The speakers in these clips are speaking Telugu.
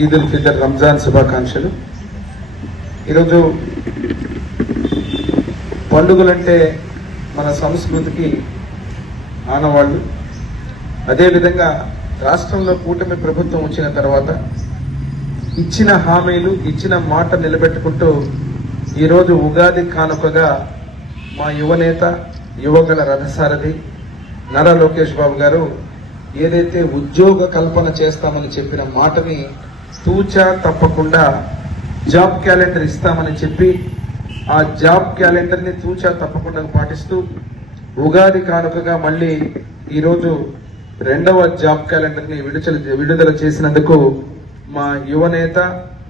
ఈద్ ఉల్ ఫితర్ రంజాన్ శుభాకాంక్షలు. ఈరోజు పండుగలంటే మన సంస్కృతికి ఆనవాళ్ళు. అదేవిధంగా రాష్ట్రంలో కూటమి ప్రభుత్వం వచ్చిన తర్వాత ఇచ్చిన హామీలు, ఇచ్చిన మాట నిలబెట్టుకుంటూ ఈరోజు ఉగాది కానుకగా మా యువనేత, యువగల రథసారథి నారా లోకేష్ బాబు గారు ఏదైతే ఉద్యోగ కల్పన చేస్తామని చెప్పిన మాటని తూచా తప్పకుండా జాబ్ క్యాలెండర్ ఇస్తామని చెప్పి ఆ జాబ్ క్యాలెండర్ ని తూచా తప్పకుండా పాటిస్తూ ఉగాది కానుకగా మళ్ళీ ఈరోజు రెండవ జాబ్ క్యాలెండర్ ని విడుదల చేసినందుకు మా యువనేత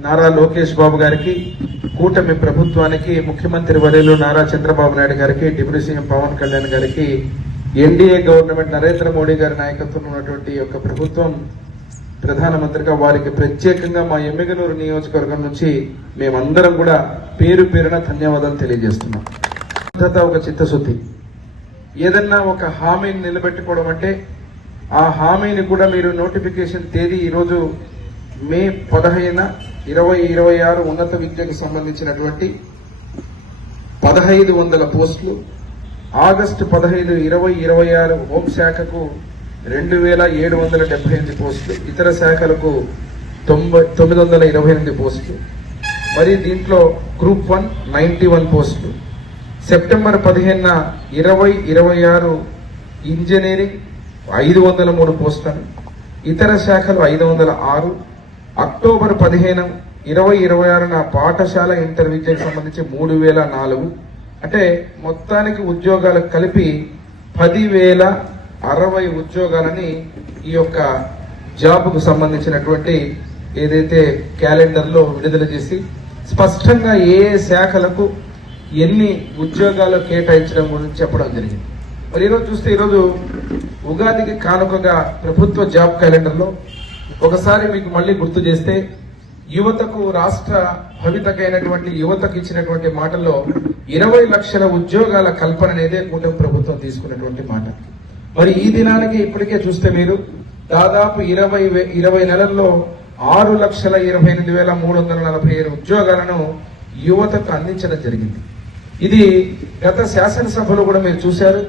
నారా లోకేష్ బాబు గారికి, కూటమి ప్రభుత్వానికి, ముఖ్యమంత్రి వర్యులు నారా చంద్రబాబు నాయుడు గారికి, డిప్యూటీ సీఎం పవన్ కళ్యాణ్ గారికి, ఎన్డీఏ గవర్నమెంట్ నరేంద్ర మోడీ గారి నాయకత్వంలో ఉన్నటువంటి యొక్క ప్రభుత్వం ప్రధానమంత్రిగా వారికి ప్రత్యేకంగా మా ఎమ్మిగనూరు నియోజకవర్గం నుంచి మేమందరం కూడా పేరు పేరున ధన్యవాదాలు తెలియజేస్తున్నాం. ఒక చిత్తశుద్ధి, ఏదన్నా ఒక హామీని నిలబెట్టుకోవడం అంటే ఆ హామీని కూడా మీరు నోటిఫికేషన్ తేదీ ఈరోజు మే 15, 2026 ఉన్నత విద్యకు సంబంధించినటువంటి 1500 పోస్టులు, ఆగస్టు 15, 2026 హోంశాఖకు 2778 పోస్టులు, ఇతర శాఖలకు 928 పోస్టులు, మరి దీంట్లో గ్రూప్ 1 91 పోస్టులు, సెప్టెంబర్ 15, 2026 ఇంజనీరింగ్ 503 పోస్టులు, ఇతర శాఖలు 506, అక్టోబర్ 15, 2026 పాఠశాల ఇంటర్ విద్యకు సంబంధించి 3004. అంటే మొత్తానికి ఉద్యోగాలకు కలిపి 10,060 ఉద్యోగాలని ఈ యొక్క జాబ్కు సంబంధించినటువంటి ఏదైతే క్యాలెండర్ లో విడుదల చేసి స్పష్టంగా ఏ శాఖలకు ఎన్ని ఉద్యోగాలు కేటాయించడం గురించి చెప్పడం జరిగింది. మరి ఈరోజు చూస్తే ఈరోజు ఉగాదికి కానుకగా ప్రభుత్వ జాబ్ క్యాలెండర్ లో ఒకసారి మీకు మళ్ళీ గుర్తు చేస్తే యువతకు, రాష్ట్ర భవితకైనటువంటి యువతకు ఇచ్చినటువంటి మాటల్లో 20 లక్షల ఉద్యోగాల కల్పన అనేదే కూటమి ప్రభుత్వం తీసుకున్నటువంటి మాట. మరి ఈ దినానికి ఇప్పటికే చూస్తే మీరు దాదాపు 20 నెలల్లో 6,28,347 ఉద్యోగాలను యువతకు అందించడం జరిగింది. ఇది గత శాసనసభలో కూడా మీరు చూశారు.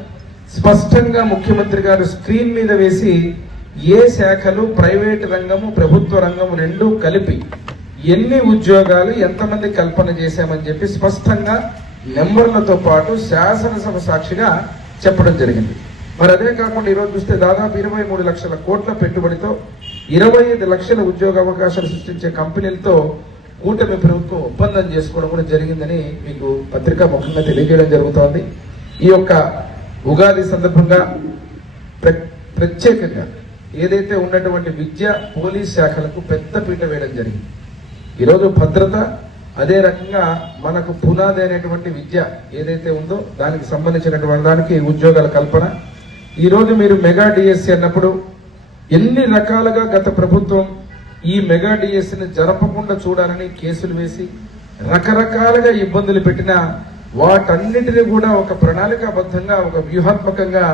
స్పష్టంగా ముఖ్యమంత్రి గారు స్క్రీన్ మీద వేసి ఏ శాఖలు, ప్రైవేటు రంగము, ప్రభుత్వ రంగము రెండూ కలిపి ఎన్ని ఉద్యోగాలు, ఎంతమంది కల్పన చేశామని చెప్పి స్పష్టంగా నెంబర్లతో పాటు శాసనసభ సాక్షిగా చెప్పడం జరిగింది. మరి అదే కాకుండా ఈరోజు చూస్తే దాదాపు 23 లక్షల కోట్ల పెట్టుబడితో 25 లక్షల ఉద్యోగ అవకాశాలు సృష్టించే కంపెనీలతో కూటమి ప్రభుత్వం ఒప్పందం చేసుకోవడం కూడా జరిగిందని మీకు పత్రికా ముఖంగా తెలియజేయడం జరుగుతోంది. ఈ యొక్క ఉగాది సందర్భంగా ప్రత్యేకంగా ఏదైతే ఉన్నటువంటి విద్య, పోలీస్ శాఖలకు పెద్ద పీట వేయడం జరిగింది. ఈరోజు భద్రత, అదే రకంగా మనకు పునాది అయినటువంటి విద్య ఏదైతే ఉందో దానికి సంబంధించినటువంటి దానికి ఉద్యోగాల కల్పన. ఈరోజు మీరు మెగా డిఎస్సి అన్నప్పుడు ఎన్ని రకాలుగా గత ప్రభుత్వం ఈ మెగా డిఎస్సిని జరపకుండా చూడాలని కేసులు వేసి రకరకాలుగా ఇబ్బందులు పెట్టినా వాటన్నిటిని కూడా ఒక ప్రణాళికాబద్ధంగా, ఒక వ్యూహాత్మకంగా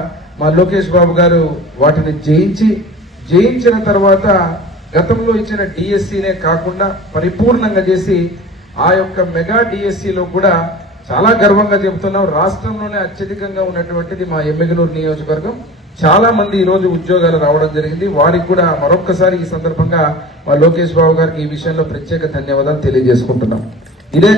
మా లోకేష్ బాబు గారు వాటిని జయించిన తర్వాత గతంలో ఇచ్చిన డిఎస్సీనే కాకుండా పరిపూర్ణంగా చేసి ఆ యొక్క మెగా డిఎస్సీలో కూడా చాలా గర్వంగా చెబుతున్నాం, రాష్ట్రంలోనే అత్యధికంగా ఉన్నటువంటిది మా ఎమ్మిగనూరు నియోజకవర్గం. చాలా మంది ఈ రోజు ఉద్యోగాలు రావడం జరిగింది. వారికి కూడా మరొక్కసారి ఈ సందర్భంగా మా లోకేష్ బాబు గారికి ఈ విషయంలో ప్రత్యేక ధన్యవాదాలు తెలియజేసుకుంటున్నాం. ఇదే